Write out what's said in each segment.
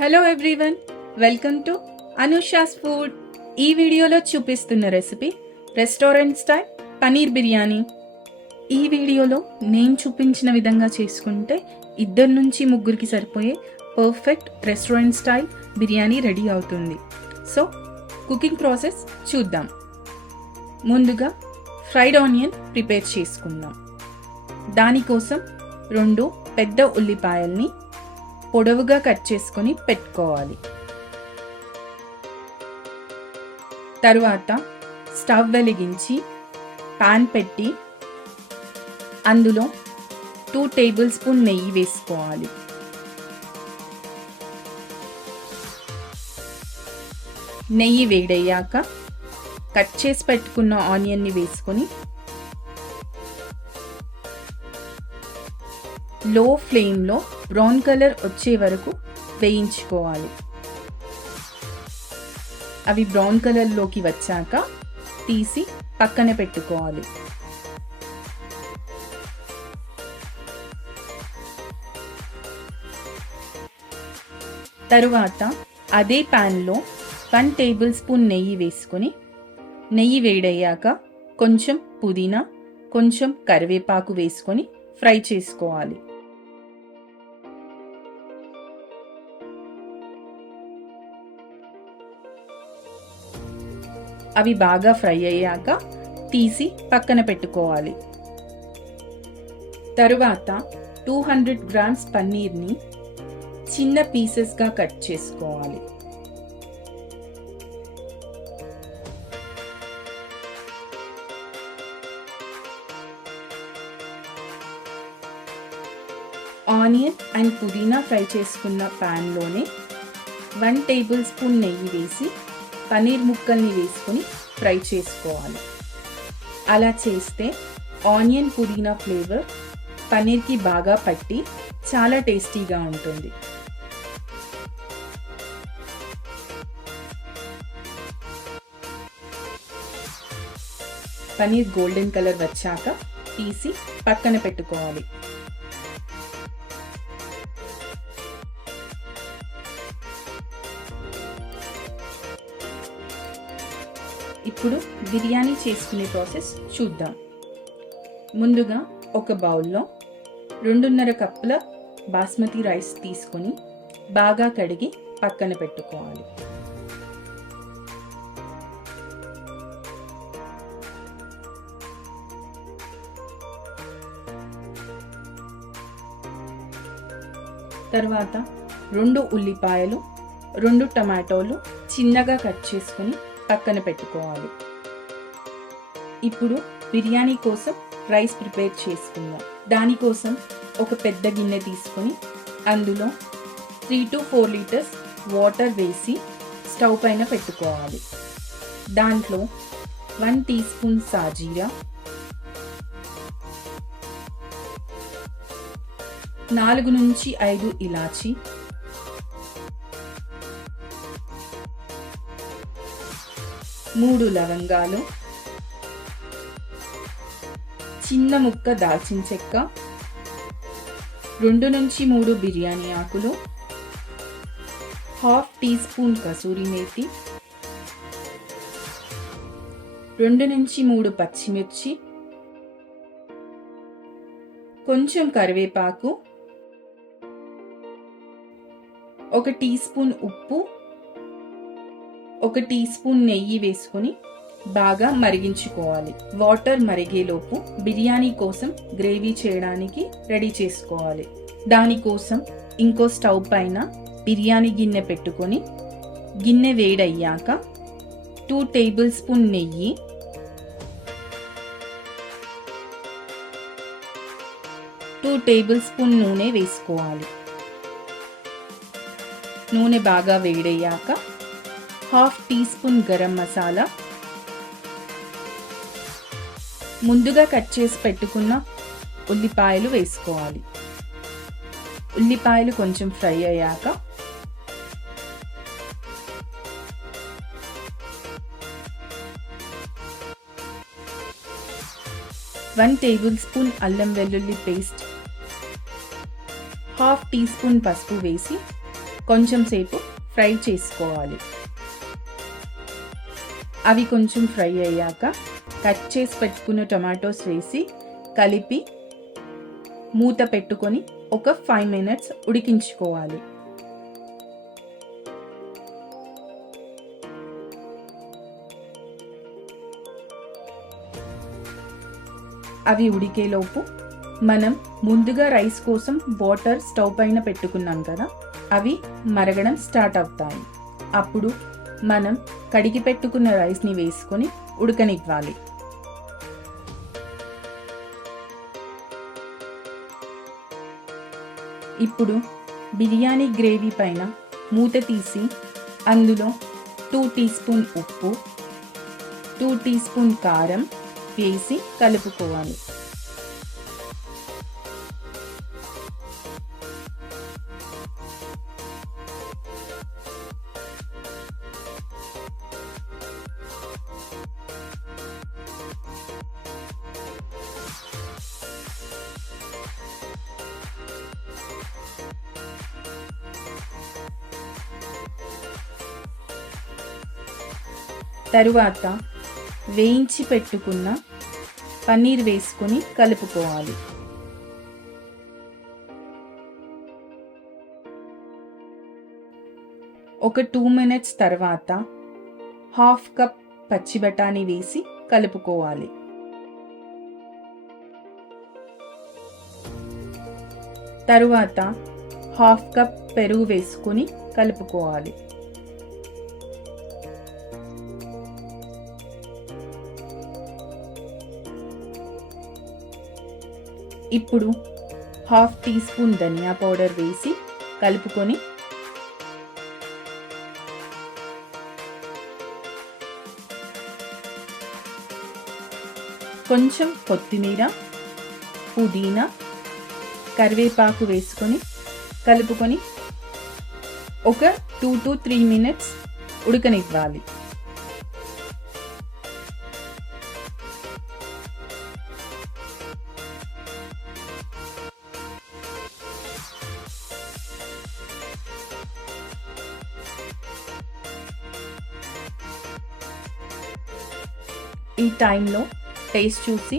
Hello everyone, welcome to Anusha's food. ఈ వీడియోలో చూపిస్తున్న recipe restaurant style paneer biryani. ఈ వీడియోలో నేను చూపించిన విధంగా చేసుకుంటే 2 నుంచి 3కి సరిపోయే perfect restaurant style biryani ready అవుతుంది. సో కుకింగ్ ప్రాసెస్ చూద్దాం. ముందుగా ఫ్రైడ్ ఆనియన్ ప్రిపేర్ చేసుకుందాం. దానికోసం 2 పెద్ద ఉల్లిపాయల్ని పొడవుగా కట్ చేసుకొని పెట్టుకోవాలి. తరువాత స్టవ్ వెలిగించి పాన్ పెట్టి అందులో 2 టేబుల్ స్పూన్ నెయ్యి వేసుకోవాలి. నెయ్యి వేడయ్యాక కట్ చేసి పెట్టుకున్న ఆనియన్ని వేసుకొని లో ఫ్లేమ్లో బ్రౌన్ కలర్ వచ్చే వరకు వేయించుకోవాలి. అవి బ్రౌన్ కలర్లోకి వచ్చాక తీసి పక్కన పెట్టుకోవాలి. తరువాత అదే ప్యాన్లో 1 టేబుల్ స్పూన్ నెయ్యి వేసుకొని నెయ్యి వేడయ్యాక కొంచెం పుదీనా, కొంచెం కరివేపాకు వేసుకొని ఫ్రై చేసుకోవాలి. అవి బాగా ఫ్రై అయ్యాక తీసి పక్కన పెట్టుకోవాలి. తరువాత 200 గ్రామ్స్ పన్నీర్ని చిన్న పీసెస్గా కట్ చేసుకోవాలి. ఆనియన్ అండ్ పుదీనా ఫ్రై చేసుకున్న ప్యాన్లోనే 1 టేబుల్ స్పూన్ నెయ్యి వేసి పనీర్ ముక్కల్ని వేసుకొని ఫ్రై చేసుకోవాలి. అలా చేస్తే ఆనియన్ పుదీనా ఫ్లేవర్ పనీర్కి బాగా పట్టి చాలా టేస్టీగా ఉంటుంది. పనీర్ గోల్డెన్ కలర్ వచ్చాక తీసి పక్కన పెట్టుకోవాలి. ఇప్పుడు బిర్యానీ చేసుకునే ప్రాసెస్ చూద్దాం. ముందుగా ఒక బౌల్లో 2.5 కప్పుల బాస్మతి రైస్ తీసుకొని బాగా కడిగి పక్కన పెట్టుకోవాలి. తర్వాత 2 ఉల్లిపాయలు, 2 టమాటోలు చిన్నగా కట్ చేసుకొని పక్కన పెట్టుకోవాలి. ఇప్పుడు బిర్యానీ కోసం రైస్ ప్రిపేర్ చేసుకుందాం. దానికోసం ఒక పెద్ద గిన్నె తీసుకొని అందులో 3 to 4 లీటర్స్ వాటర్ వేసి స్టవ్ పైన పెట్టుకోవాలి. దాంట్లో 1 టీ స్పూన్ సాజీరా, 4 నుంచి 5 ఇలాచి, 3 లవంగాలు, చిన్న ముక్క దాల్చిన చెక్క, 2 నుంచి 3 బిర్యానీ ఆకులు, 1/2 టీ స్పూన్ కసూరి మేతి, 2 నుంచి 3 పచ్చిమిర్చి, కొంచెం కరివేపాకు, 1 టీ స్పూన్ ఉప్పు, 1 టీ స్పూన్ నెయ్యి వేసుకొని బాగా మరిగించుకోవాలి. వాటర్ మరిగేలోపు బిర్యానీ కోసం గ్రేవీ చేయడానికి రెడీ చేసుకోవాలి. దానికోసం ఇంకో స్టవ్ పైన బిర్యానీ గిన్నె పెట్టుకొని గిన్నె వేడయ్యాక 2 టేబుల్ స్పూన్ నెయ్యి, 2 టేబుల్ స్పూన్ నూనె వేసుకోవాలి. నూనె బాగా వేడయ్యాక 1/2 టీ స్పూన్ గరం మసాలా, ముందుగా కట్ చేసి పెట్టుకున్న ఉల్లిపాయలు వేసుకోవాలి. ఉల్లిపాయలు కొంచెం ఫ్రై అయ్యాక 1 టేబుల్ స్పూన్ అల్లం వెల్లుల్లి పేస్ట్, 1/2 టీ స్పూన్ పసుపు వేసి కొంచెం సేపు ఫ్రై చేసుకోవాలి. అవి కొంచెం ఫ్రై అయ్యాక కట్ చేసి పెట్టుకున్న టొమాటోస్ వేసి కలిపి మూత పెట్టుకొని ఒక 5 minutes ఉడికించుకోవాలి. అవి ఉడికేలోపు మనం ముందుగా రైస్ కోసం వాటర్ స్టవ్ పైన పెట్టుకున్నాం కదా, అవి మరగడం స్టార్ట్ అవుతాయి. అప్పుడు మనం కడిగి పెట్టుకున్న రైస్ని వేసుకొని ఉడకనివ్వాలి. ఇప్పుడు బిర్యానీ గ్రేవీ పైన మూత తీసి అందులో 2 teaspoon ఉప్పు, 2 teaspoon కారం వేసి కలుపుకోవాలి. తరువాత వేయించి పెట్టుకున్న పన్నీర్ వేసుకొని కలుపుకోవాలి. ఒక 2 minutes తర్వాత 1/2 cup పచ్చి బఠానీ వేసి కలుపుకోవాలి. తరువాత 1/2 cup పెరుగు వేసుకొని కలుపుకోవాలి. ఇప్పుడు 1/2 teaspoon ధనియా పౌడర్ వేసి కలుపుకొని కొంచెం కొత్తిమీర, పుదీనా, కరివేపాకు వేసుకొని కలుపుకొని ఒక 2 to 3 minutes ఉడకనివ్వాలి. ఈ టైంలో టేస్ట్ చూసి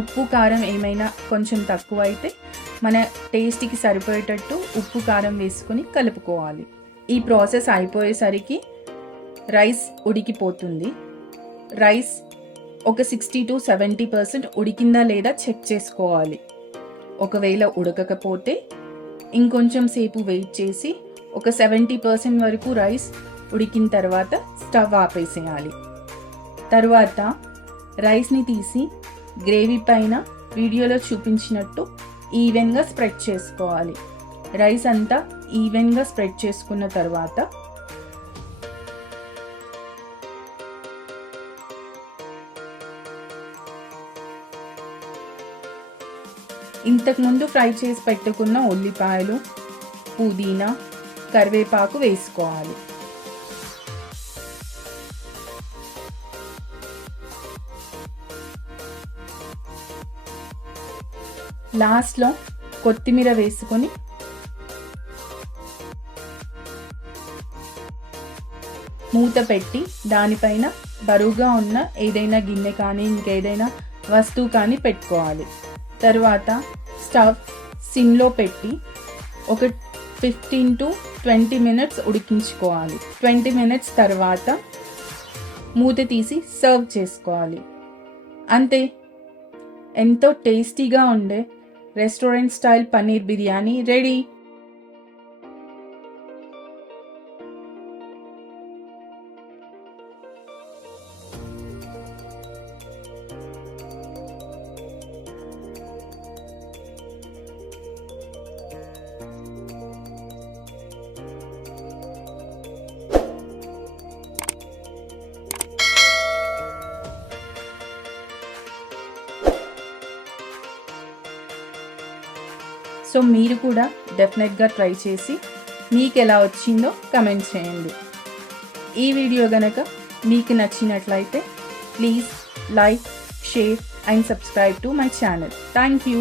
ఉప్పు కారం ఏమైనా కొంచెం తక్కువ అయితే మన టేస్ట్కి సరిపోయేటట్టు ఉప్పు కారం వేసుకొని కలుపుకోవాలి. ఈ ప్రాసెస్ అయిపోయేసరికి రైస్ ఉడికిపోతుంది. రైస్ ఒక 60 to 70% ఉడికిందా లేదా చెక్ చేసుకోవాలి. ఒకవేళ ఉడకకపోతే ఇంకొంచెం సేపు వెయిట్ చేసి ఒక 70% వరకు రైస్ ఉడికిన తర్వాత స్టవ్ ఆపేసేయాలి. తరువాత రైస్ని తీసి గ్రేవీ పైన వీడియోలో చూపించినట్టు ఈవెన్గా స్ప్రెడ్ చేసుకోవాలి. రైస్ అంతా ఈవెన్గా స్ప్రెడ్ చేసుకున్న తర్వాత ఇంతకుముందు ఫ్రై చేసి పెట్టుకున్న ఉల్లిపాయలు, పుదీనా, కరివేపాకు వేసుకోవాలి. లాస్ట్లో కొత్తిమీర వేసుకొని మూత పెట్టి దానిపైన బరువుగా ఉన్న ఏదైనా గిన్నె కానీ ఇంకేదైనా వస్తువు కానీ పెట్టుకోవాలి. తర్వాత స్టవ్ సిమ్లో పెట్టి ఒక 15 to 20 minutes ఉడికించుకోవాలి. 20 minutes తర్వాత మూత తీసి సర్వ్ చేసుకోవాలి. అంతే, ఎంతో టేస్టీగా ఉండే restaurant style paneer biryani ready. So మీరు కూడా డెఫినెట్గా ట్రై చేసి మీకు ఎలా వచ్చిందో కమెంట్ చేయండి. ఈ వీడియో గనక మీకు నచ్చినట్లయితే please like, share and subscribe to my channel. Thank you.